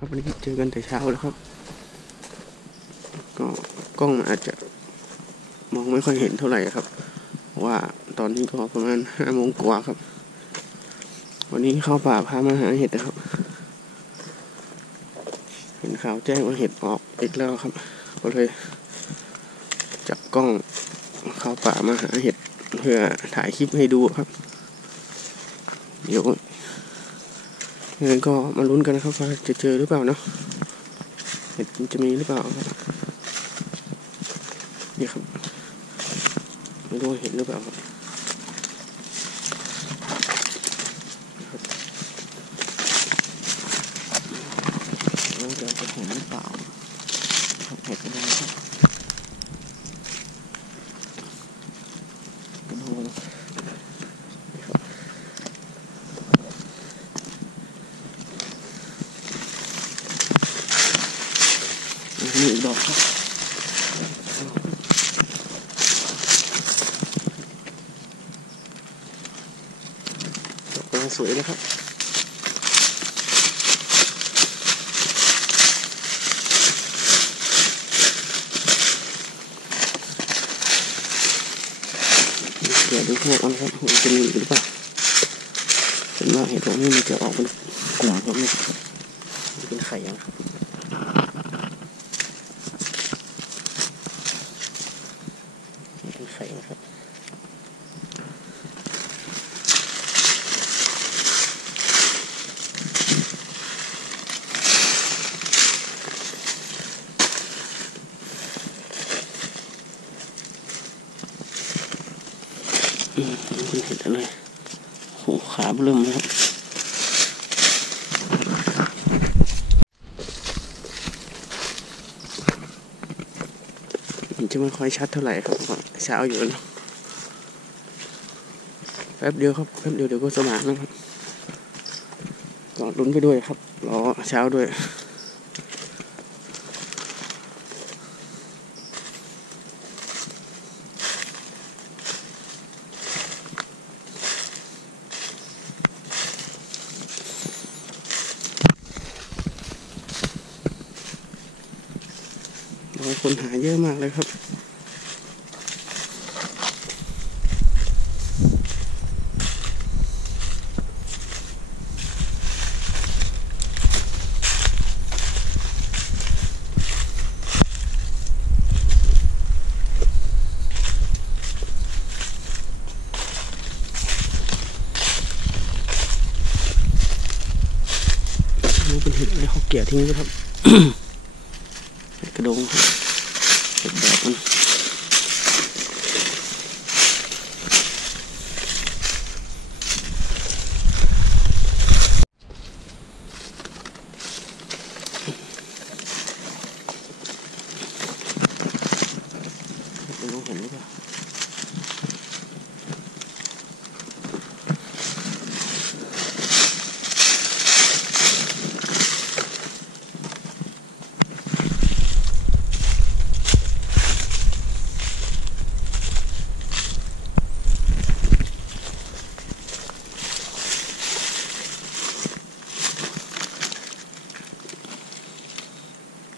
ครับวันนี้เจอกันแต่เช้าแล้วครับ ก็กล้องมันอาจจะมองไม่ค่อยเห็นเท่าไหร่ครับ ว่าตอนนี้ก็ประมาณห้าโมงกว่าครับ วันนี้เข้าป่าพามาหาเห็ดนะครับ เห็นข่าวแจ้งว่าเห็ดออกอีกแล้วครับ ก็เลยจับกล้องเข้าป่ามาหาเห็ดเพื่อถ่ายคลิปให้ดูครับ เดี๋ยว งไงก็มาลุ้นกันนะครับว่าจะเจอหรือเปล่าเนาะเห็ดจะมีหรือเปล่าครับนี่ครับไม่รู้เห็นหรือเปล่าครับเราจะเห็นหรือเปล่าเห็ดก็ได้ครับกระโดดนี่ครับ มีอีกดอกครับางสวยนะครับเดี๋ยวดูพวกมันครับมันจะมีหรือเปล่าเป็นว่าเห็นพวกนี้มันจะออกเป็นกลุ่มครับเนี่ยมันเป็นไข่ยังครับ นี่เป็นไข่นะครับ อืมนี่เป็นเห็ดอะไรโหขา เริ่มแล้วมันจะไม่ค่อยชัดเท่าไหร่ครับเพราะเช้าอยู่แล้วเนะแป๊บเดียวครับแป๊บเดียวเดี๋ยวก็สมางแล้วครับก็ลุ้นไปด้วยครับรอเช้าด้วย รอยคนหาเยอะมากเลยครับ นี่เป็นเห็ดอะไรเขาเกลี่ย ทิ้งไว้ครับ เห็ดกระดงครับเห็ดแบบมันไม่รู้เห็นหรือเปล่า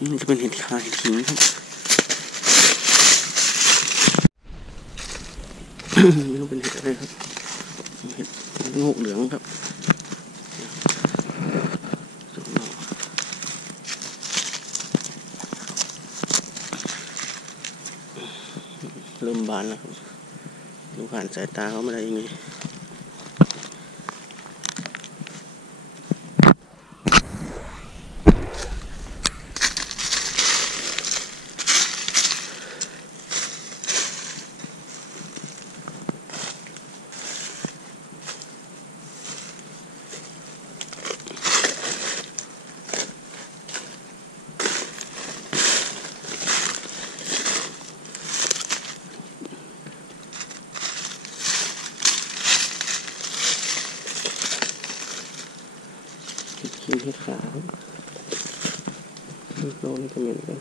นี่มัน จะเป็นเห็ดคาเห็ดขิงครับไม่รู้เป็นเห็ดอะไรครับ เห็ดงกเหลืองครับเริ่มบานแล้วครับดูผ่านสายตาเขามาได้ยังไง กินเห็ดขาว โลนี่ก็เหม็นกัน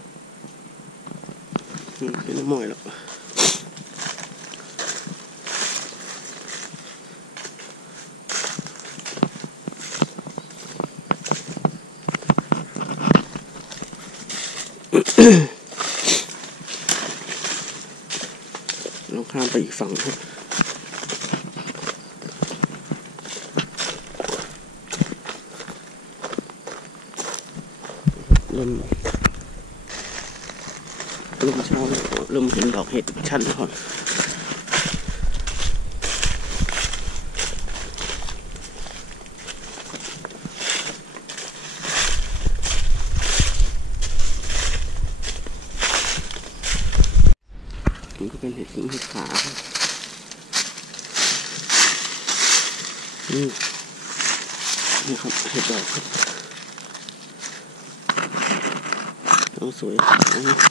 อืมเป็นน้ำมอยหรอกลองข้ามไปอีกฝั่งครับเริ่ม เริ่มเช้าแล้วเริ่มเห็นดอกเห็ดชัดแล้วครันี่ก็เป็นเห็ดขิงเห็ดขาครับนี่นี่ครับเห็ดดอกครับโอ้สวยอั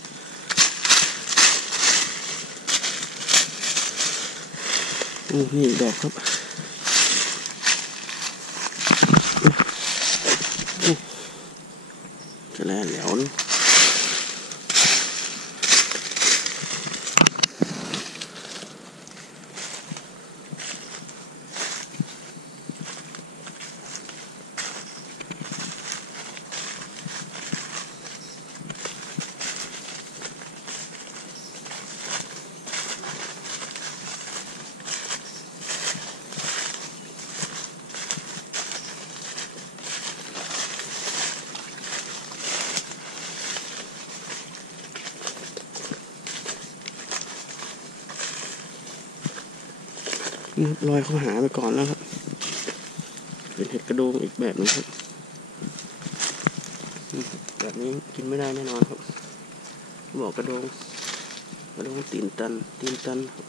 นี่นี่ดอกครับจะแล่เหล้วนี่ นี่ครับลอยเข้าหาไปก่อนแล้วครับ เป็นเห็ดกระโดงอีกแบบหนึงครับนี่ครับ แบบนี้กินไม่ได้แน่นอนครับบอกกระโดงกระโดงตีนตันตีนตันครับ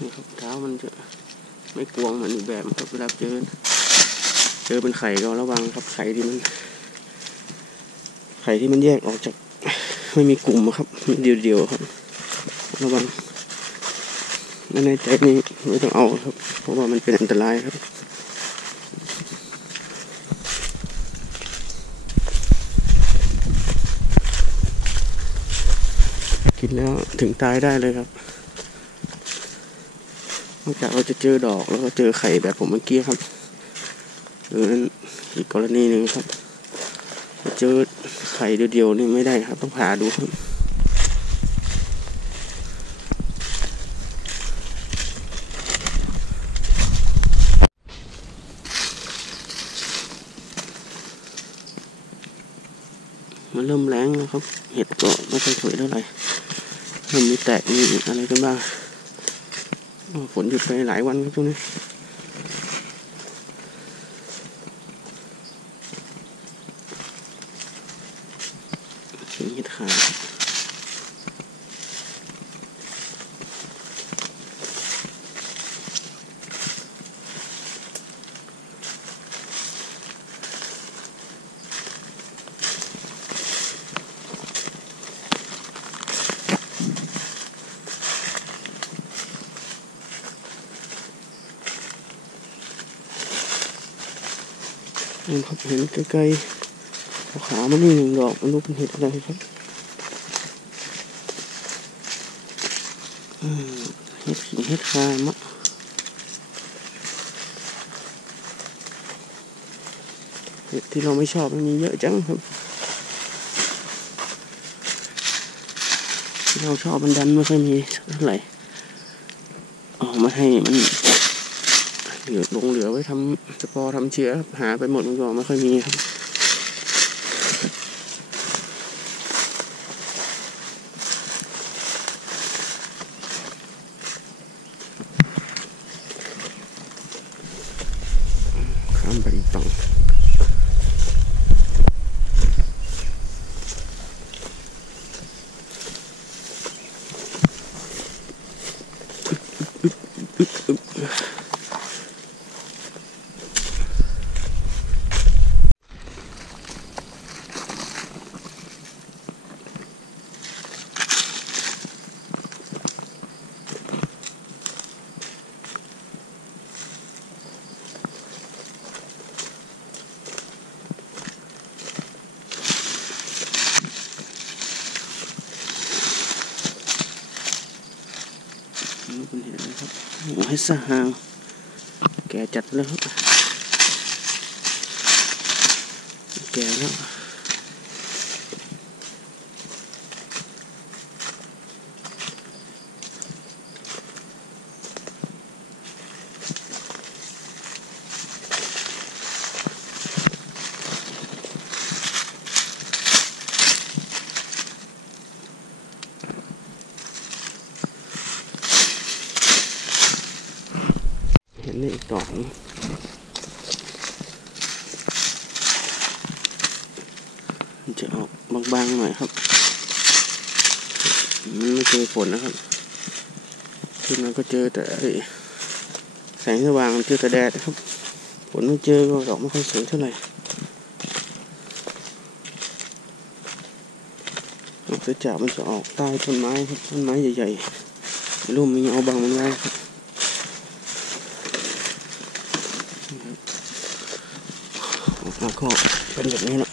นี่ครับเท้ามันจะไม่กวงเหมือนอีกแบบครับเวลาเจอเจอเป็นไข่ก็ระวังครับไข่ที่มัน ไข่ที่มันแยกออกจาก ไม่มีกลุ่มครับเดียวๆครับ ระวัง นั่นในใจนี้ไม่ต้องเอาครับ เพราะว่ามันเป็นอันตรายครับกินแล้วถึงตายได้เลยครับนอกจากเราจะเจอดอกแล้วก็เจอไข่แบบผมเมื่อกี้ครับหรือนั้นอีกกรณีหนึ่งครับ เจอไข่เดียวๆนี่ไม่ได้ครับ ต้องผ่าดูครับ ริ่มแรงนะครับ เห็ดก็ไม่ค่อยสวยเท่าไหร่เริ่มมีแตกมีอะไรกันบ้างฝนหยุดไปหลายวันครับช่วงนี้ นี่ครับเห็นไกลๆขามันนี่หนึ่งดอกไม่รู้เป็นเห็ดอะไรครับเห็ดขิงเห็ดขามะเห็ดที่เราไม่ชอบมันมีเยอะจังครับ ที่เราชอบมันดันไม่ค่อยมีเท่าไหร่เอามาให้มัน ลือลงเหลือไว้ทำสปอร์ทำเชื้อครับหาไปหมดมันก็ไม่ค่อยมีครับข้ามไปอีกฝั่งนี่ เป็นเห็ดอะไรครับโอ้ให้สะหางแก่จัดแล้วครับแก่แล้ว ดอกนี้มันจะออกบางๆหน่อยครับ มันไม่เจอฝนนะครับขึ้นมาก็เจอแต่แสงสว่างเจอแต่แดดครับฝนไม่เจอก็ดอกไม่ค่อยสวยเท่าไหร่เสือจ่ามันจะออกใต้ต้นไม้ครับต้นไม้ใหญ่ๆร่มมีเอาบังมันไว้ครับ ออกมาก็เป็นแบบนี้แหละ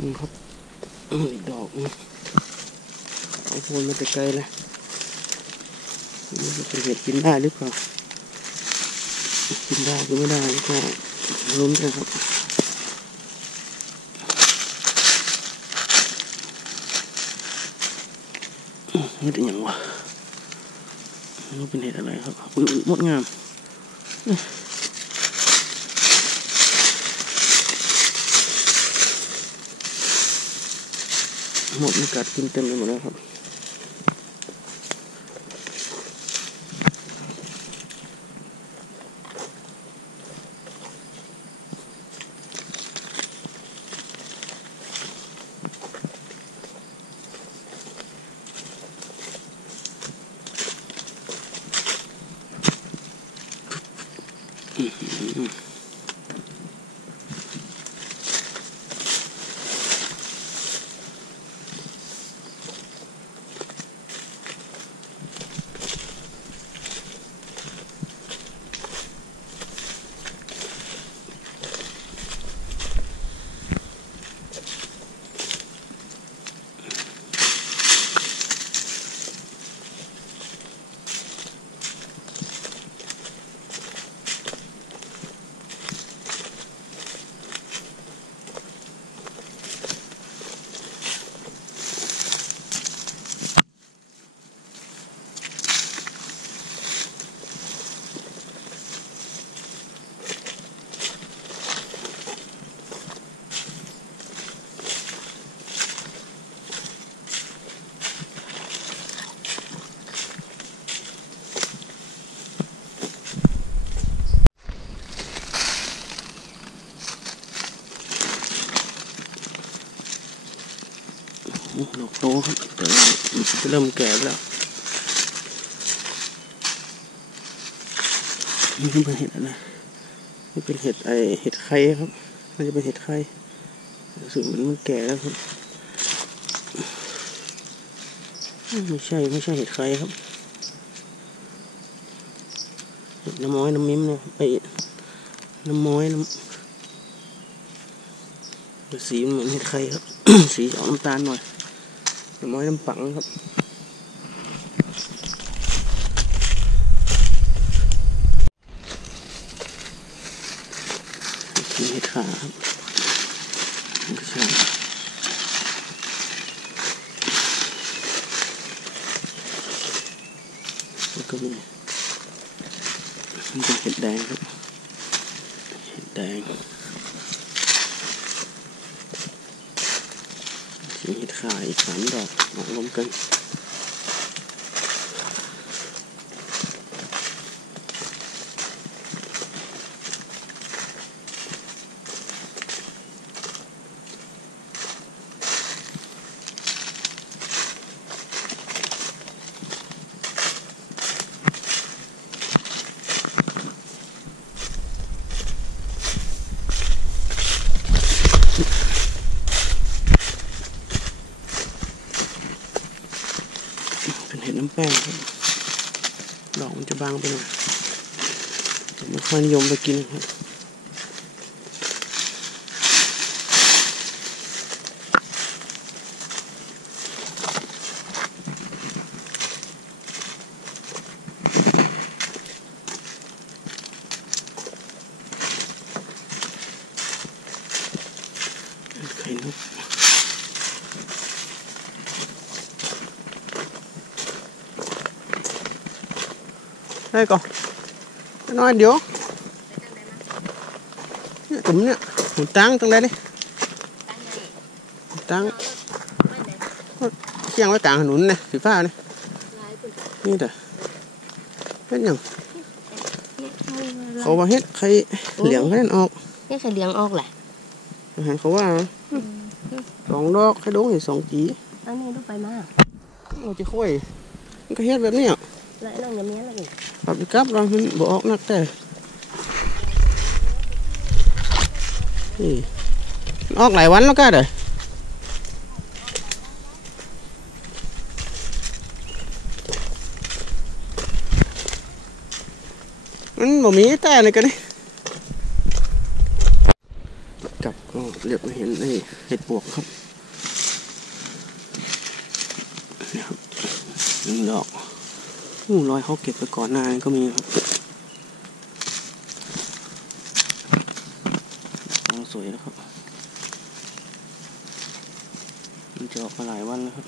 นี่ครับอีกดอกนึ่งเอาโคนมาแต่ไกลเลย นี่จะเป็นเห็ดกินได้หรือเปล่า กินได้หรือไม่ได้ก็ลุ้นกันครับเห็ดอย่างวะนี่เป็นเห็ดอะไรครับอุ้ยมดงามหมดมันกัดกินเต็มไปหมดแล้วครับ ดอกโตครับแต่ว่ามันจะ เริ่มแก่แล้วนี่เป็นเห็ดอะนี่เป็นเห็ดไอเห็ดไข่ครับน่าจะเป็นเห็ดไข่รู้สึกเหมันมันแก่แล้วครับไม่ใช่ไม่ใช่เห็ดไข่ครับเห็ดน้ำม้อยน้ำมิ้มเนี่ยไอน้ำม้อยน้ำสีเหมือนเห็ดไข่ครับ สีออกน้ำตาลหน่อยน้ำม้อยน้ำปังครับ มีเห็ดขาครับ ไม่ใช่แล้วก็มีมันเป็นเห็ดแด มานิยมไปกินครับ这个，那点。 ได้ก่อนน้อยเดี๋ยวเนี่ยตุ่มเนี่ยหมุนตั้งตั้งได้ดิหมุนตั้งเคียงไว้กลางถนนเนี่ยสีฟ้าเนี่ยนี่แต่เฮ็ดหยังเขาว่าเฮ็ดใครเหลียงเขานั่นออกนี่ใครเลี้ยงออกแหละเห็นเขาว่าสองดอกให้ดงเห็นสองจีอันนี้ดูไปมาโอ้จะค่อยมันก็เฮ็ดแบบนี้อะแล้วน้องยังมีอะไรอีกปรับไปกลับเรามันบ่ออกนักแต่นี่มัน ออกหลายวันแล้วก็เด้อมันบ่มีแต่ในกันนี่กลับก็เรียบมาเห็นไอ้เห็ดปวกครับนี่ครับหนึ่งดอกอู้รอยเขาเก็บไปก่อนหน้านี้ก็มีครับโอ้ส วยแล้วครับ มันจะออกมาหลายวันแล้วครับ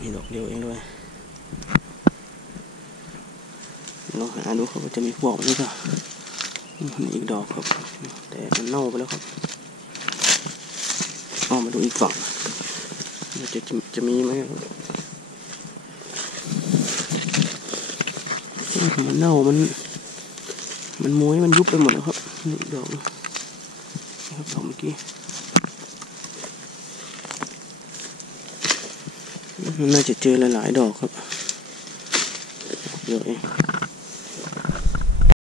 มีดอกเดียวเองด้วยลองหาดูครับว่าจะมีพวกนี้ก็นี่อีกดอกครับ แต่มันเน่าไปแล้วครับเอามาดูอีกฝั่งจะจะจะมีไหมครับ มันเน่ามัน มันม้วยมันยุบไปหมดแล้วครับนี่ดอกนะครับดอกเมื่อกี้น่าจะเจอหลายๆดอกครับเดียวเอง